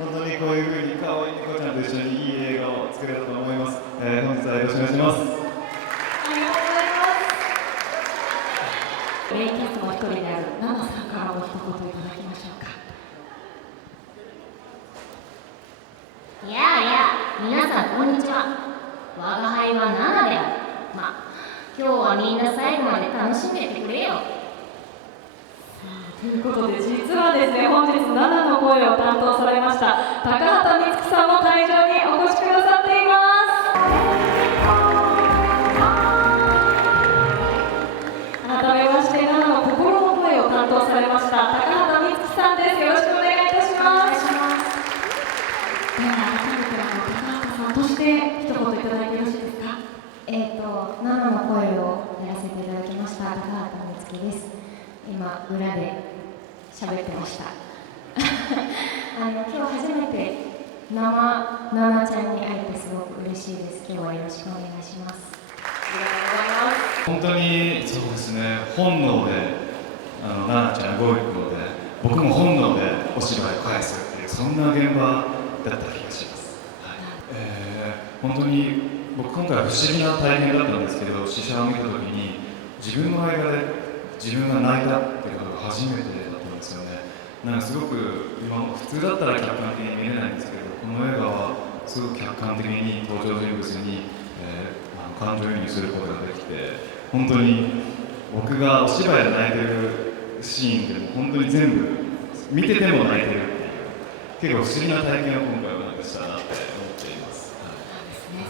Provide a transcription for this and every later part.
本当にこういう風に可愛い猫ちゃんと一緒にいい映画を作れたと思います。本日はよろしくお願いします。ありがとうございます。メインキャストの一人であるナナさんからも一言いただきましょうか。いやいや、皆さんこんにちは。我が輩はナナである。今日はみんな最後まで楽しんでてくれよ。ということで、実はですね、本日ナナの声を担当されました高畑充希さんも会場にお越しくださっています。改めましてナナの心の声を担当されました高畑充希さんです。よろしくお願いいたします。では改めて高畑さんとして一言いただいてよろしいですか。ナナの声をやらせていただきました高畑充希です。今裏で喋ってました今日初めて生ナナちゃんに会えてすごく嬉しいです。今日はよろしくお願いします。本当にそうですね、本能でナナちゃん動いてるので、僕も本能でお芝居を返すっていう、そんな現場だった気がします。はい、本当に僕今回は不思議な体験だったんですけど、試写を見た時に自分の映画で自分が泣いたっていうことが初めてだったんですよね。なんかすごく普通だったら客観的に見れないんですけど、この映画はすごく客観的に登場人物に、感情移入することができて、本当に僕がお芝居で泣いてるシーンでも本当に全部見てても泣いてるっていう、結構不思議な体験を今回はなんかしたなって思っています。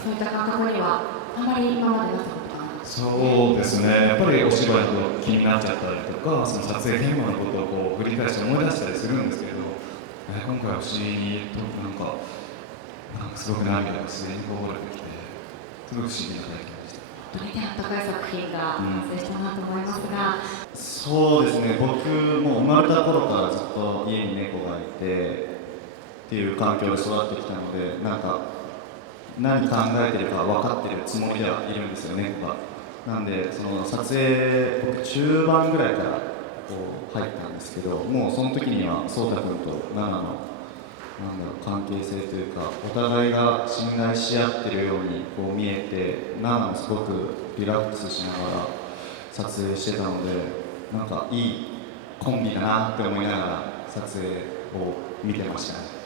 そういった感覚にはあまり今までなかった。そうですね、やっぱりお芝居のこと気になっちゃったりとか、その撮影現場のことをこう繰り返して思い出したりするんですけど、今回は不思議になんかすごく涙が自然にこぼれてきて、すごく不思議な体験でした。本当にあったかい作品が完成したなと思いますが、そうですね、僕も生まれた頃からずっと家に猫がいてっていう環境で育ってきたので、なんか何考えてるか分かってるつもりではいるんですよね、猫が。なんでその撮影、僕中盤ぐらいからこう入ったんですけど、もうその時にはそうた君とナナの関係性というか、お互いが信頼し合ってるようにこう見えて、ナナもすごくリラックスしながら撮影してたので、なんかいいコンビだなって思いながら撮影を見てましたね。